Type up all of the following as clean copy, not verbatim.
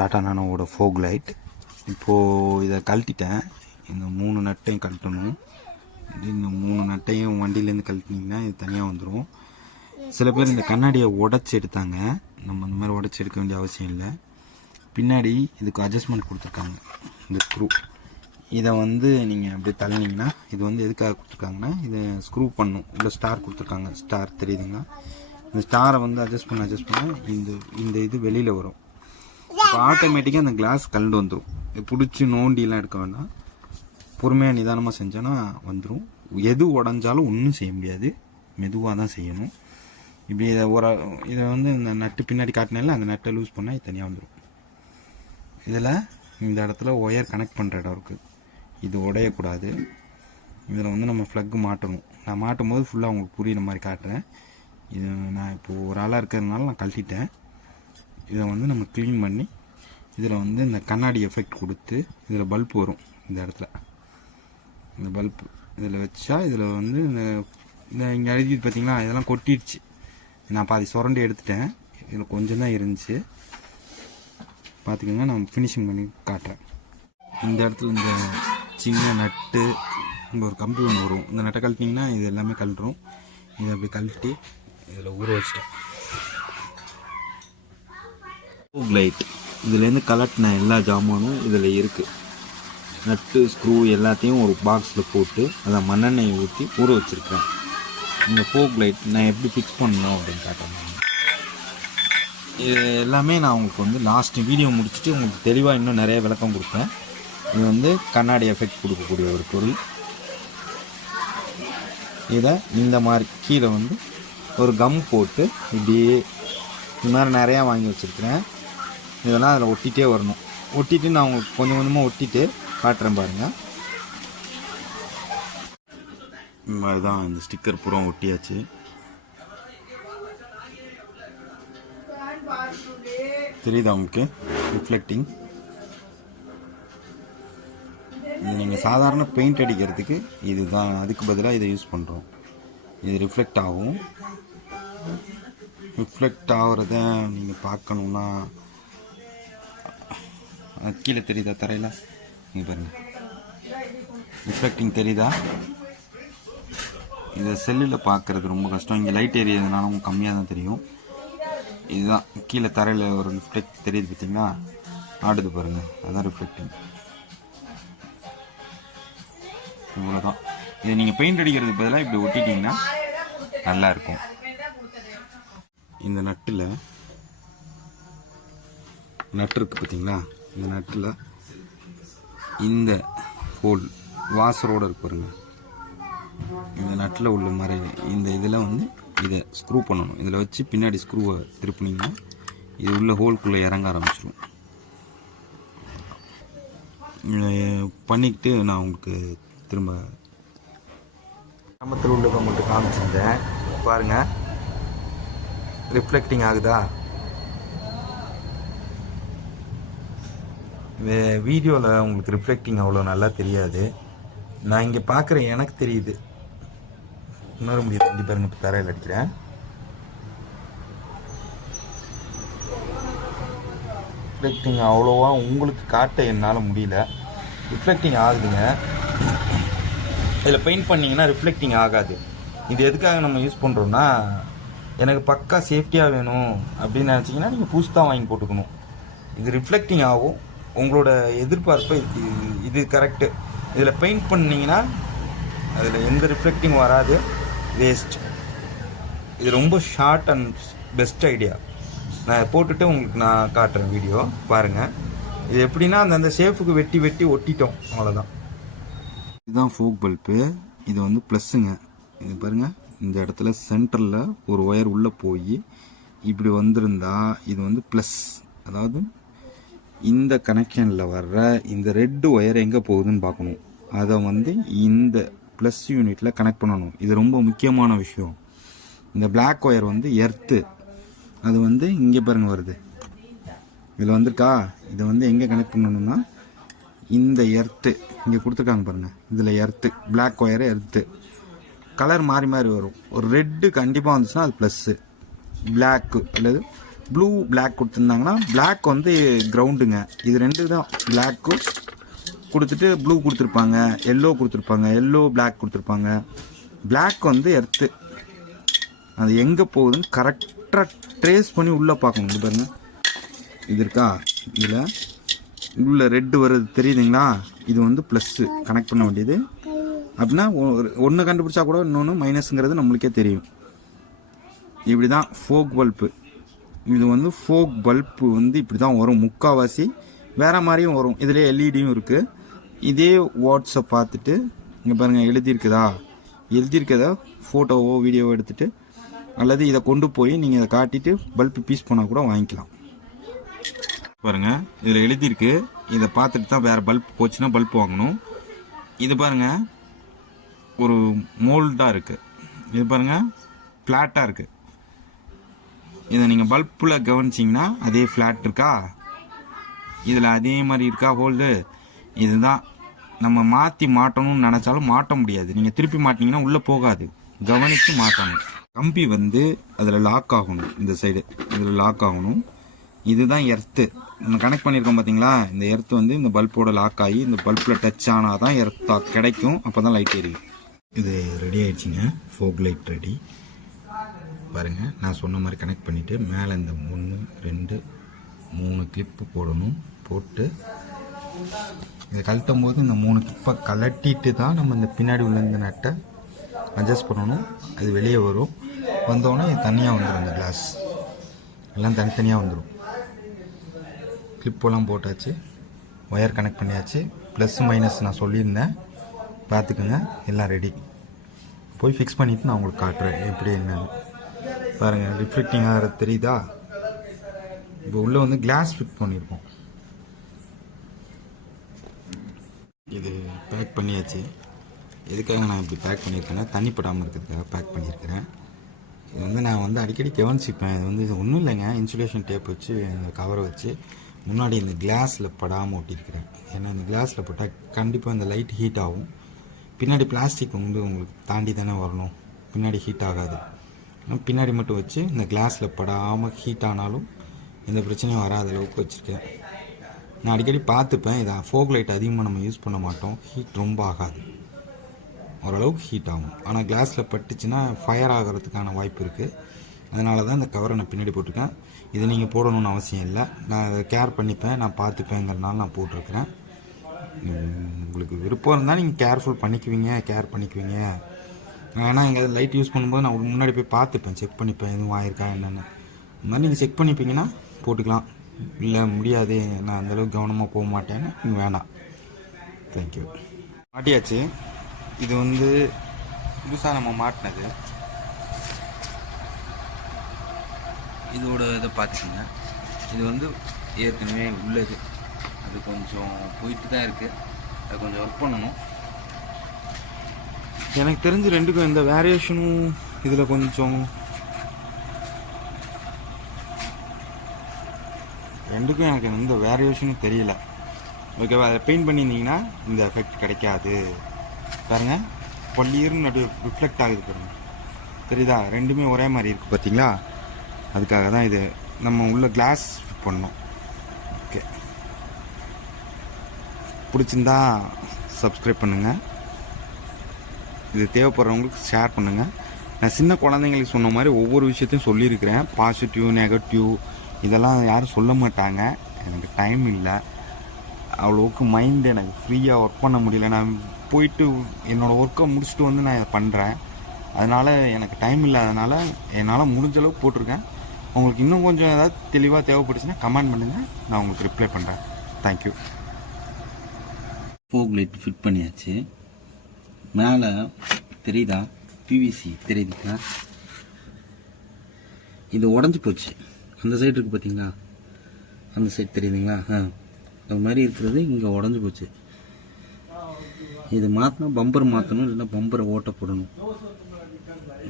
Tata நானோவோட folk light. இப்போது இதை கழட்டிட்டேன். இந்த 3 நட்டையும் கழட்டணும். இந்த 3 நட்டையும் வண்டியிலேருந்து கழட்டினீங்கன்னா இது தனியாக வந்துடும். சில பேர் இந்த கண்ணாடியை உடச்சி எடுத்தாங்க. நம்ம அந்த மாதிரி உடச்சி எடுக்க வேண்டிய அவசியம் இல்லை. பின்னாடி இதுக்கு அட்ஜஸ்ட்மெண்ட் கொடுத்துருக்காங்க, இந்த ஸ்க்ரூ. இதை நீங்கள் அப்படி தள்ளினீங்கன்னா இது எதுக்காக கொடுத்துருக்காங்கன்னா, இதை ஸ்க்ரூ பண்ணும். இல்லை ஸ்டார் கொடுத்துருக்காங்க, ஸ்டார் தெரியுதுங்களா? இந்த ஸ்டாரை அட்ஜஸ்ட் பண்ண இந்த இது வெளியில் வரும். இப்போ ஆட்டோமேட்டிக்காக அந்த கிளாஸ் கலந்து வந்துடும். பிடிச்சி நோண்டிலாம் எடுக்க வேண்டாம். பொறுமையாக நிதானமாக செஞ்சோன்னா வந்துடும். எது உடஞ்சாலும் ஒன்றும் செய்ய முடியாது, மெதுவாக தான் செய்யணும். இப்படி இதை இந்த நட்டு பின்னாடி காட்டினால அந்த நட்டை லூஸ் பண்ணால் இது தனியாக வந்துடும். இதில் இந்த இடத்துல ஒயர் கனெக்ட் பண்ணுற இடம் இருக்குது. இது உடையக்கூடாது. இதில் நம்ம ஃப்ளக்கு மாட்டணும். நான் மாட்டும் போது ஃபுல்லாக உங்களுக்கு புரியுற மாதிரி காட்டுறேன். இது நான் இப்போது ஒரு ஆளாக இருக்கிறதுனால நான் கழட்டிட்டேன். இதை நம்ம க்ளீன் பண்ணி இதில் இந்த கண்ணாடி எஃபெக்ட் கொடுத்து இதில் பல்ப் வரும். இந்த இடத்துல இந்த பல்ப் இதில் வச்சா இதில் இந்த இங்கே எழுதி பார்த்தீங்களா, இதெல்லாம் கொட்டிடுச்சு. நான் பாதி சுரண்டி எடுத்துட்டேன். இதில் கொஞ்சம் தான் இருந்துச்சு. பார்த்துக்கோங்க, நான் ஃபினிஷிங் பண்ணி காட்டுறேன். இந்த இடத்துல இந்த சின்ன நட்டு இங்கே ஒரு கம்பி ஒன்று வரும். இந்த நட்டை கழட்டினீங்கன்னா இது எல்லாமே கழட்டுரும். இதை அப்படி கழட்டி இதில் ஊற வச்சிட்டேன். ஃபோக் லைட் இதுலேருந்து கலட்டின எல்லா ஜாமானும் இதில் இருக்குது. நட்டு ஸ்க்ரூ எல்லாத்தையும் ஒரு பாக்ஸில் போட்டு அதை மண்ணெண்ணெயை ஊற்றி ஊற வச்சுருக்கேன். இந்த ஃபோக் லைட் நான் எப்படி ஃபிக்ஸ் பண்ணணும் அப்படின்னு காட்டுறேன். இது எல்லாமே நான் உங்களுக்கு லாஸ்ட் வீடியோ முடிச்சுட்டு உங்களுக்கு தெளிவாக இன்னும் நிறைய விளக்கம் கொடுப்பேன். இது கண்ணாடி எஃபெக்ட் கொடுக்கக்கூடிய ஒரு பொருள். இதை இந்த மாதிரி கீழே ஒரு கம் போட்டு இப்படியே இந்த மாதிரி நிறையா வாங்கி வச்சுருக்கிறேன். இதெல்லாம் அதில் ஒட்டிகிட்டே வரணும். ஒட்டிட்டு நான் உங்களுக்கு கொஞ்சம் கொஞ்சமாக ஒட்டிட்டு காட்டுறேன் பாருங்கள். இந்த மாதிரி தான் இந்த ஸ்டிக்கர் பூரா ஒட்டியாச்சு. தெரியுதா உங்களுக்கு? ரிஃப்ளெக்டிங். இது நீங்கள் சாதாரண பெயிண்ட் அடிக்கிறதுக்கு இதுதான், அதுக்கு பதிலாக இதை யூஸ் பண்ணுறோம். இது ரிஃப்ளெக்ட் ஆகும். ரிஃப்ளெக்ட் ஆகிறத நீங்கள் பார்க்கணுன்னா கீழே தெரியுதா தரையில்? நீங்கள் பாருங்கள், ரிஃப்ளெக்டிங் தெரியுதா? இதை செல்லில் பார்க்குறது ரொம்ப கஷ்டம். இங்கே லைட் எரியதுனால கம்மியாக தான் தெரியும். இதுதான் கீழே தரையில் ஒரு ரிஃப்ளெக்ட் தெரியுது பார்த்தீங்களா, ஆடுது பாருங்கள், அதுதான் ரிஃப்ளெக்டிங். இவ்வளோதான். இதை நீங்கள் பெயிண்ட் அடிக்கிறதுக்கு பதிலாக இப்படி ஒட்டிட்டிங்கன்னா நல்லாயிருக்கும். இந்த நட்டில் நட்டு இருக்குது பார்த்தீங்களா, இந்த நட்டில் இந்த ஹோல் வாசரோடு இருக்கு பாருங்க. இந்த நட்டில் உள்ள மாதிரி இந்த இதில் இதை ஸ்க்ரூ பண்ணணும். இதில் வச்சு பின்னாடி ஸ்க்ரூவை திருப்பினீங்கன்னா இது உள்ள ஹோல்குள்ளே இறங்க ஆரம்பிச்சிடும். பண்ணிக்கிட்டு நான் உங்களுக்கு திரும்ப கிராமத்தில் உள்ளதை உங்கள்கிட்ட காமிச்சிருந்தேன். பாருங்கள், ரிஃப்ளெக்டிங் ஆகுதா? வீடியோவில் உங்களுக்கு ரிஃப்ளெக்டிங் அவ்வளோ நல்லா தெரியாது. நான் இங்கே பார்க்குறேன், எனக்கு தெரியுது. இன்னொரு முடியாது. இங்கே பாருங்க, இப்போ தரையில் அடிக்கிறேன். ரிஃப்ளெக்டிங் அவ்வளோவா உங்களுக்கு காட்ட என்னால் முடியல. ரிஃப்ளெக்டிங் ஆகுதுங்க. இதில் பெயிண்ட் பண்ணிங்கன்னா ரிஃப்ளெக்டிங் ஆகாது. இது எதுக்காக நம்ம யூஸ் பண்ணுறோன்னா, எனக்கு பக்கா சேஃப்டியாக வேணும் அப்படின்னு நினச்சிங்கன்னா நீங்கள் புதுசு தான் வாங்கி போட்டுக்கணும். இது ரிஃப்ளெக்டிங் ஆகும். உங்களோட எதிர்பார்ப்பை இது கரெக்டு. இதில் பெயிண்ட் பண்ணிங்கன்னா அதில் எந்த ரிஃப்ளெக்டிங் வராது, வேஸ்ட். இது ரொம்ப ஷார்ட் அண்ட் பெஸ்ட் ஐடியா. நான் போட்டுட்டு உங்களுக்கு நான் காட்டுறேன் வீடியோ பாருங்கள். இது எப்படின்னா அந்த ஷேஃபுக்கு வெட்டி ஒட்டிட்டோம், அவ்வளோதான். இதுதான் ஃபோக் பல்ப்பு. இது ப்ளஸ்ஸுங்க. இது பாருங்கள், இந்த இடத்துல சென்டரில் ஒரு ஒயர் உள்ளே போய் இப்படி வந்திருந்தா இது ப்ளஸ். அதாவது இந்த கனெக்ஷனில் வர்ற இந்த ரெட்டு ஒயர் எங்கே போகுதுன்னு பார்க்கணும். அதை இந்த ப்ளஸ் யூனிட்டில் கனெக்ட் பண்ணணும். இது ரொம்ப முக்கியமான விஷயம். இந்த பிளாக் ஒயர் எர்த்து. அது இங்கே பாருங்கள் வருது, இதில் வந்திருக்கா. இதை எங்கே கனெக்ட் பண்ணணும்னா இந்த எர்த்து இங்கே கொடுத்துருக்காங்க பாருங்கள். இதில் earth, black wire earth. Colour மாறி மாறி வரும். ஒரு ரெட்டு கண்டிப்பாக வந்துச்சுன்னா அது ப்ளஸ்ஸு, பிளாக்கு அல்லது ப்ளூ பிளாக் கொடுத்துருந்தாங்கன்னா பிளாக் வந்து கிரவுண்டுங்க. இது ரெண்டு தான், பிளாக்கும் கொடுத்துட்டு ப்ளூ கொடுத்துருப்பாங்க, எல்லோ கொடுத்துருப்பாங்க, எல்லோ பிளாக் கொடுத்துருப்பாங்க. பிளாக் வந்து எர்த்து, அது எங்கே போகுதுன்னு கரெக்டாக ட்ரேஸ் பண்ணி உள்ளே பார்க்கணும். இது பாருங்க, இது இருக்கா, இதில் உள்ள ரெட்டு வருது தெரியுதுங்களா, இது வந்து ப்ளஸ்ஸு கனெக்ட் பண்ண வேண்டியது. அப்படின்னா ஒன்று கண்டுபிடிச்சா கூட இன்னொன்று மைனஸுங்கிறது நம்மளுக்கே தெரியும். இப்படி தான் ஃபோக் பல்ப்பு. இது வந்து ஃபோக் பல்ப்பு வந்து இப்படி தான் வரும் முக்கால்வாசி. வேறு மாதிரியும் வரும், இதில் எல்இடியும் இருக்குது. இதே வாட்ஸை பார்த்துட்டு இங்கே பாருங்கள் எழுதியிருக்கதா ஃபோட்டோவோ வீடியோவோ எடுத்துகிட்டு அல்லது இதை கொண்டு போய் நீங்கள் இதை காட்டிட்டு பல்ப்பு பீஸ் பண்ணால் கூட வாங்கிக்கலாம். பாருங்கள், இதில் எழுதியிருக்கு, இதை பார்த்துட்டு தான் வேறு பல்ப் போச்சுன்னா பல்ப் வாங்கணும். இது பாருங்கள், ஒரு மோல்டாக இருக்குது. இது பாருங்கள், ஃப்ளாட்டாக இருக்குது. இதை நீங்கள் பல்பில் கவனிச்சிங்கன்னா அதே ஃப்ளாட் இருக்கா, இதில் அதே மாதிரி இருக்கா ஹோல்டு. இதுதான் நம்ம மாற்றி மாட்டணும்னு நினச்சாலும் மாட்ட முடியாது. நீங்கள் திருப்பி மாட்டினீங்கன்னா உள்ளே போகாது, கவனித்து மாட்டணும். கம்பி வந்து அதில் லாக் ஆகணும், இந்த சைடு இதில் லாக் ஆகணும். இதுதான் எர்த்து நம்ம கனெக்ட் பண்ணியிருக்கோம் பார்த்தீங்களா. இந்த எர்த்து வந்து இந்த பல்போட லாக் ஆகி இந்த பல்பில் டச் ஆனால் தான் எர்த்தா கிடைக்கும், அப்போ தான் லைட் எரியும். இது ரெடி ஆயிடுச்சுங்க, ஃபோக் லைட் ரெடி. பாருங்கள், நான் சொன்ன மாதிரி கனெக்ட் பண்ணிவிட்டு மேலே இந்த 1 2 3 கிளிப்பு போடணும். போட்டு இதை கழட்டும் போது இந்த 3 கிளிப்பை கலட்டிட்டு தான் நம்ம இந்த பின்னாடி உள்ள இந்த நட்டை அட்ஜஸ்ட் பண்ணணும். அது வெளியே வரும், வந்தோடனே இது தனியாக வந்துடும். இந்த கிளாஸ் எல்லாம் தனித்தனியாக வந்துடும். கிளிப்பெல்லாம் போட்டாச்சு, ஒயர் கனெக்ட் பண்ணியாச்சு, ப்ளஸ் மைனஸ் நான் சொல்லியிருந்தேன், பார்த்துக்குங்க. எல்லாம் ரெடி. போய் ஃபிக்ஸ் பண்ணிவிட்டு நான் உங்களுக்கு காட்டுறேன் எப்படி என்னன்னு. பாருங்கள், ரிஃப்ளெக்டிங் ஆகிறது தெரியுதா. இப்போ உள்ளே வந்து கிளாஸ் ஃபிட் பண்ணியிருக்கோம். இது பேக் பண்ணியாச்சு. எதுக்காக நான் இப்படி பேக் பண்ணியிருக்கேன்னா தண்ணி படாமல் இருக்கிறதுக்காக பேக் பண்ணியிருக்கிறேன். இது வந்து நான் வந்து அடிக்கடி கவனிச்சிப்பேன். இது வந்து இது ஒன்றும் இல்லைங்க, இன்சுலேஷன் டேப் வச்சு இந்த கவரை வச்சு முன்னாடி இந்த கிளாஸில் படாமல் ஒட்டியிருக்கிறேன். ஏன்னா இந்த கிளாஸில் போட்டால் கண்டிப்பாக இந்த லைட் ஹீட் ஆகும். பின்னாடி பிளாஸ்டிக் வந்து உங்களுக்கு தாண்டி தானே வரணும், பின்னாடி ஹீட் ஆகாது. பின்னாடி மட்டும் வச்சு இந்த கிளாஸில் படாமல் ஹீட் ஆனாலும் எந்த பிரச்சனையும் வராத அளவுக்கு வச்சுருக்கேன். நான் அடிக்கடி பார்த்துப்பேன், இதை ஃபோக் லைட் அதிகமாக நம்ம யூஸ் பண்ண மாட்டோம், ஹீட் ரொம்ப ஆகாது, ஓரளவுக்கு ஹீட் ஆகும். ஆனால் கிளாஸில் பட்டுச்சுன்னா ஃபயர் ஆகிறதுக்கான வாய்ப்பு இருக்குது. அதனால தான் இந்த கவரை நான் பின்னாடி போட்டிருக்கேன். இது நீங்கள் போடணும்னு அவசியம் இல்லை, நான் அதை கேர் பண்ணிப்பேன், நான் பார்த்துப்பேங்கிறதுனால நான் போட்டிருக்கிறேன். உங்களுக்கு விருப்பம் இருந்தால் நீங்கள் கேர் பண்ணிக்குவீங்க. ஏன்னா இங்கே லைட் யூஸ் பண்ணும்போது நான் முன்னாடி போய் பார்த்துப்பேன், செக் பண்ணிப்பேன் எதுவும் ஆயிருக்கா என்னென்னு. இந்த மாதிரி நீங்கள் செக் பண்ணிப்பீங்கன்னா போட்டுக்கலாம். இல்லை முடியாது, நான் அந்தளவுக்கு கவனமாக போக மாட்டேன்னு நீங்கள் வேணாம். தேங்க்யூ. மாட்டியாச்சு. இது வந்து புதுசாக நம்ம மாட்டினது. இதோட இதை பார்த்துக்கோங்க. இது வந்து ஏற்கனவே உள்ளது, அது கொஞ்சம் போயிட்டு தான் இருக்குது, அது கொஞ்சம் ஒர்க் பண்ணணும். எனக்கு தெரிஞ்சு ரெண்டுக்கும் எந்த வேரியேஷனும் இதில் கொஞ்சம் ரெண்டுக்கும் எனக்கு எந்த வேரியேஷனும் தெரியல. ஓகேவா, அதை பெயிண்ட் பண்ணியிருந்தீங்கன்னா இந்த எஃபெக்ட் கிடைக்காது. பாருங்கள், பள்ளீர்னு நடு ரிஃப்ளெக்ட் ஆகுது பாருங்கள், தெரியுதா, ரெண்டுமே ஒரே மாதிரி இருக்குது பார்த்தீங்களா. அதுக்காக தான் இது நம்ம உள்ள கிளாஸ் ஃபிட் பண்ணோம். ஓகே, பிடிச்சிருந்தா சப்ஸ்கிரைப் பண்ணுங்கள், இது தேவைப்படுறவங்களுக்கு ஷேர் பண்ணுங்கள். நான் சின்ன குழந்தைங்களுக்கு சொன்ன மாதிரி ஒவ்வொரு விஷயத்தையும் சொல்லியிருக்கிறேன். பாசிட்டிவ் நெகட்டிவ் இதெல்லாம் யாரும் சொல்ல மாட்டாங்க, எனக்கு டைம் இல்லை, அவ்வளோவுக்கு மைண்டு எனக்கு ஃப்ரீயாக ஒர்க் பண்ண முடியல. நான் போயிட்டு என்னோடய ஒர்க்கை முடிச்சுட்டு வந்து நான் இதை பண்ணுறேன், அதனால் எனக்கு டைம் இல்லாதனால என்னால் முடிஞ்ச அளவுக்கு போட்டிருக்கேன். உங்களுக்கு இன்னும் கொஞ்சம் ஏதாவது தெளிவாக தேவைப்பட்டுச்சுன்னா கமெண்ட் பண்ணுங்கள், நான் உங்களுக்கு ரிப்ளை பண்ணுறேன். தேங்க்யூ. ஃபோக் லைட் ஃபிட் பண்ணியாச்சு. மேலே தெரியுதா, பிவிசி தெரியுதுங்களா, இது உடஞ்சி போச்சு. அந்த சைடு இருக்குது பார்த்தீங்களா, அந்த சைடு தெரியுதுங்களா, அது மாதிரி இருக்கிறது இங்கே உடஞ்சி போச்சு. இது மாற்றினா பம்பர் மாற்றணும், இல்லைன்னா பம்பரை ஓட்ட போடணும்.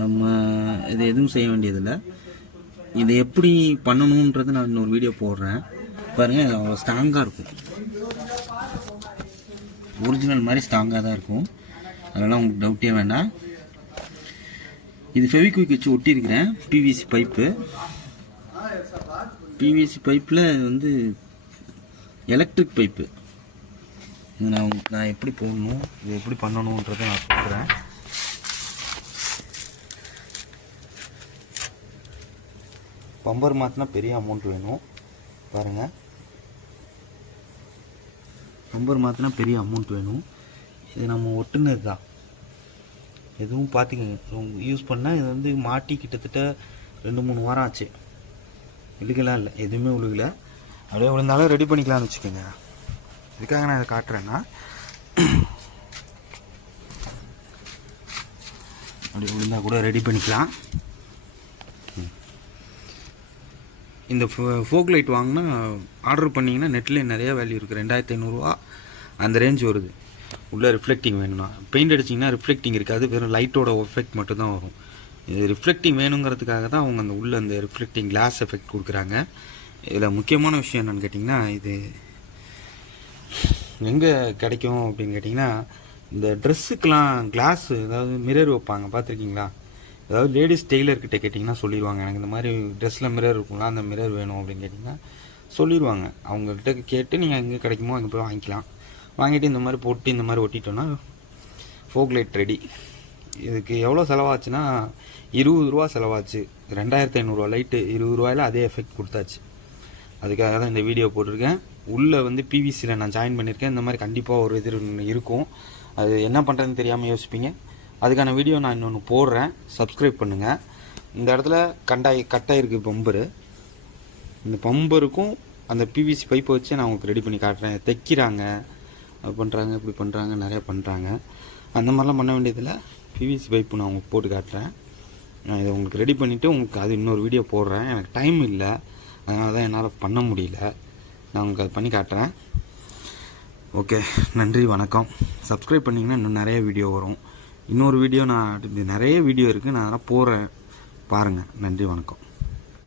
நம்ம இது எதுவும் செய்ய வேண்டியதில்லை. இதை எப்படி பண்ணணுன்றது நான் இன்னொரு வீடியோ போடுறேன் பாருங்கள். அவ்வளோ ஸ்ட்ராங்காக இருக்கும், ஒரிஜினல் மாதிரி ஸ்ட்ராங்காக தான் இருக்கும், அதெல்லாம் உங்களுக்கு டவுட்டே வேண்டாம். இது ஃபெவிக்விக் வச்சு ஒட்டியிருக்கிறேன், பிவிசி பைப்பு. பிவிசி பைப்பில் வந்து எலக்ட்ரிக் பைப்பு. இது நான் எப்படி போடணும், இது எப்படி பண்ணணுன்றதை நான் சொல்கிறேன். பம்பர் மாற்றினா பெரிய அமௌண்ட் வேணும் பாருங்கள். பம்பர் மாற்றினா பெரிய அமௌண்ட் வேணும். இது நம்ம ஒட்டுனது தான். எதுவும் பார்த்துக்கங்க, யூஸ் பண்ணால் இது வந்து மாட்டி கிட்டத்தட்ட 2-3 வாரம் ஆச்சு. விழுகலாம் இல்லை, எதுவுமே விழுகலை. அப்படியே விழுந்தாலும் ரெடி பண்ணிக்கலாம்னு வச்சுக்கோங்க. இதுக்காக நான் இதை காட்டுறேன்னா, அப்படி விழுந்தா கூட ரெடி பண்ணிக்கலாம். இந்த ஃபோக் லைட் வாங்கினா ஆர்டர் பண்ணிங்கன்னா நெட்டில் நிறையா வேல்யூ இருக்குது. 2500 அந்த ரேஞ்ச் வருது. உள்ளே ரிஃப்ளெக்டிங் வேணும்னா பெயிண்ட் அடிச்சிங்கன்னா ரிஃப்ளெக்டிங் இருக்காது, வெறும் லைட்டோட எஃபெக்ட் மட்டும் தான் வரும். இது ரிஃப்ளெக்டிங் வேணுங்கிறதுக்காக தான் அவங்க அந்த உள்ளே அந்த ரிஃப்ளெக்டிங் கிளாஸ் எஃபெக்ட் கொடுக்குறாங்க. இதில் முக்கியமான விஷயம் என்னென்னு கேட்டிங்கன்னா, இது எங்கே கிடைக்கும் அப்படின்னு கேட்டிங்கன்னா, இந்த ட்ரெஸ்ஸுக்கெலாம் கிளாஸ் ஏதாவது மிரர் வைப்பாங்க பார்த்துருக்கீங்களா? ஏதாவது லேடிஸ் டெய்லர்கிட்ட கேட்டிங்கன்னா சொல்லிடுவாங்க, எனக்கு இந்த மாதிரி ட்ரெஸ்ஸில் மிரர் இருக்குங்களா, அந்த மிரர் வேணும் அப்படின்னு கேட்டிங்கன்னா சொல்லிடுவாங்க. அவங்கக்கிட்ட கேட்டு நீங்கள் எங்கே கிடைக்குமோ அங்கே போய் வாங்கிக்கலாம். வாங்கிட்டு இந்த மாதிரி போட்டு இந்த மாதிரி ஒட்டிட்டோன்னா ஃபோக் லைட் ரெடி. இதுக்கு எவ்வளோ செலவாச்சுன்னா 20 ரூபா செலவாச்சு. 2500 லைட்டு 20 ரூபாயில் அதே எஃபெக்ட் கொடுத்தாச்சு. அதுக்காக தான் இந்த வீடியோ போட்டிருக்கேன். உள்ளே வந்து பிவிசியில் நான் ஜாயின் பண்ணியிருக்கேன். இந்த மாதிரி கண்டிப்பாக ஒரு இது இருக்கும். அது என்ன பண்ணுறதுன்னு தெரியாமல் யோசிப்பீங்க. அதுக்கான வீடியோ நான் இன்னொன்று போடுறேன், சப்ஸ்கிரைப் பண்ணுங்கள். இந்த இடத்துல கட்டாயிருக்கு பம்பரு. இந்த பம்பருக்கும் அந்த பிவிசி பைப்பை வச்சு நான் உங்களுக்கு ரெடி பண்ணி காட்டுறேன். தைக்கிறாங்க, அது பண்ணுறாங்க, இப்படி பண்ணுறாங்க, நிறையா பண்ணுறாங்க. அந்த மாதிரிலாம் பண்ண வேண்டியதில் பிவிசி பைப்பு நான் உங்களுக்கு போட்டு காட்டுறேன். நான் இதை உங்களுக்கு ரெடி பண்ணிவிட்டு உங்களுக்கு அது இன்னொரு வீடியோ போடுறேன். எனக்கு டைம் இல்லை, அதனால தான் என்னால் பண்ண முடியல. நான் உங்களுக்கு அது பண்ணி காட்டுறேன். ஓகே, நன்றி, வணக்கம். சப்ஸ்கிரைப் பண்ணிங்கன்னா இன்னும் நிறைய வீடியோ வரும். இன்னொரு வீடியோ நான் நிறைய வீடியோ இருக்குது, நான் அதெல்லாம் போடுறேன், பாருங்கள். நன்றி, வணக்கம்.